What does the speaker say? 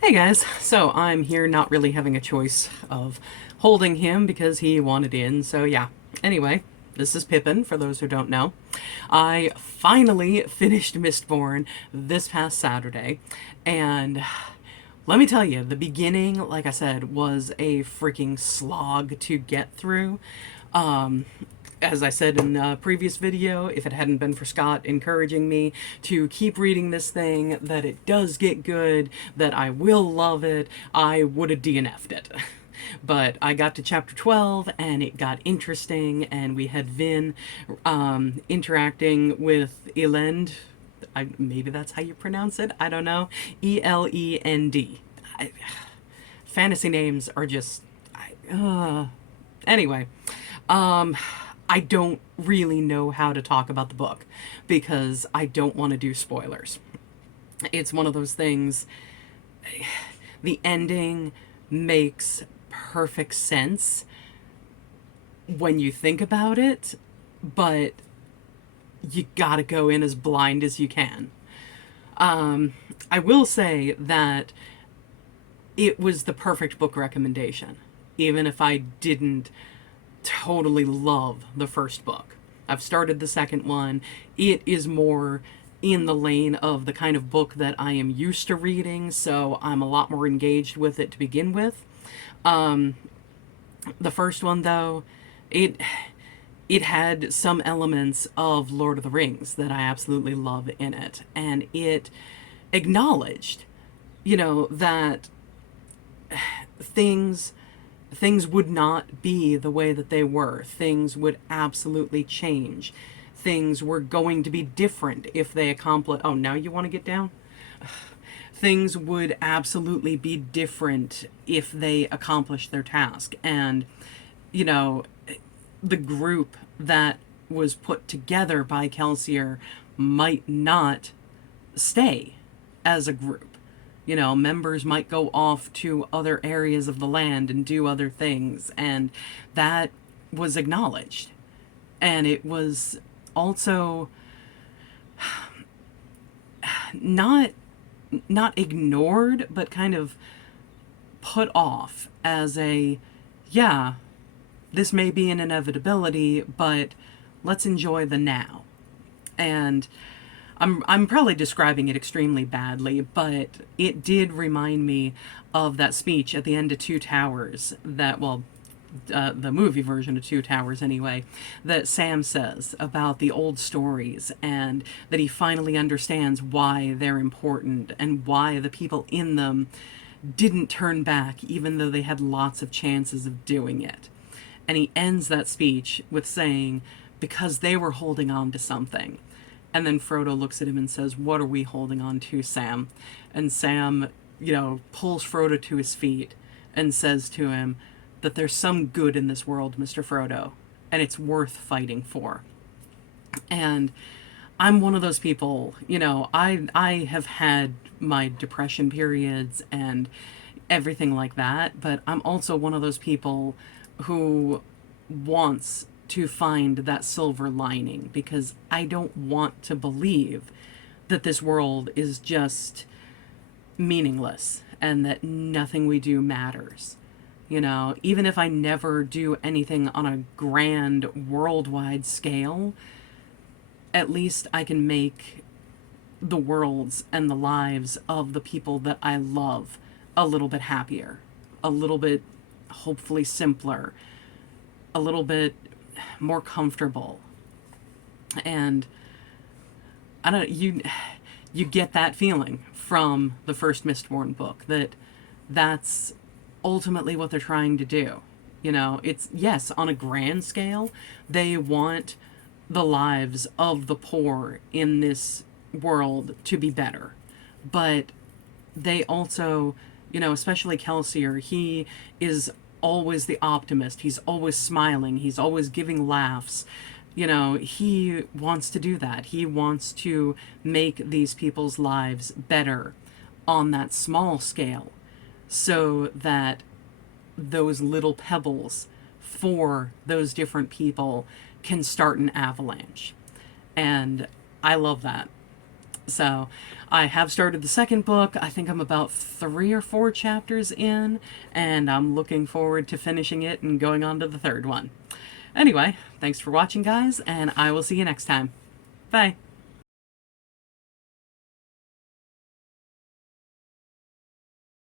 Hey guys, so I'm here not really having a choice of holding him because he wanted in, so yeah. Anyway, this is Pippin, for those who don't know. I finally finished Mistborn this past Saturday, and let me tell you, the beginning, like I said, was a freaking slog to get through. Um, as I said in a previous video, if it hadn't been for Scott encouraging me to keep reading this thing, that it does get good, that I will love it, I would have DNF'd it. But I got to chapter 12 and it got interesting, and we had Vin interacting with Elend. Maybe that's how you pronounce it. I don't know. Elend. Fantasy names are just. Anyway, I don't really know how to talk about the book because I don't want to do spoilers. It's one of those things. The ending makes perfect sense when you think about it, but you gotta go in as blind as you can. I will say that it was the perfect book recommendation, even if I didn't totally love the first book. I've started the second one. It is more in the lane of the kind of book that I am used to reading, so I'm a lot more engaged with it to begin with. The first one, though, it had some elements of Lord of the Rings that I absolutely love in it, and it acknowledged, that things would not be the way that they were. Things would absolutely change. Things were going to be different if they accomplish. Oh, now you want to get down? Things would absolutely be different if they accomplished their task. And, you know, the group that was put together by Kelsier might not stay as a group. Members might go off to other areas of the land and do other things, and that was acknowledged. And it was also not ignored, but kind of put off as a, yeah, this may be an inevitability, but let's enjoy the now. And I'm probably describing it extremely badly, but it did remind me of that speech at the end of Two Towers the movie version of Two Towers anyway, that Sam says about the old stories, and that he finally understands why they're important and why the people in them didn't turn back even though they had lots of chances of doing it. And he ends that speech with saying, because they were holding on to something. And then Frodo looks at him and says, what are we holding on to, Sam? And Sam, pulls Frodo to his feet and says to him that there's some good in this world, Mr. Frodo, and it's worth fighting for. And I'm one of those people, I have had my depression periods and everything like that, but I'm also one of those people who wants to find that silver lining, because I don't want to believe that this world is just meaningless and that nothing we do matters. Even if I never do anything on a grand worldwide scale, at least I can make the worlds and the lives of the people that I love a little bit happier, a little bit hopefully simpler, a little bit more comfortable. And I don't you get that feeling from the first Mistborn book, that's ultimately what they're trying to do. It's, yes, on a grand scale, they want the lives of the poor in this world to be better, but they also, especially Kelsier, he is always the optimist. He's always smiling. He's always giving laughs. He wants to do that. He wants to make these people's lives better on that small scale, so that those little pebbles for those different people can start an avalanche. And I love that. So I have started the second book. I think I'm about 3 or 4 chapters in, and I'm looking forward to finishing it and going on to the third one. Anyway, thanks for watching, guys, and I will see you next time. Bye.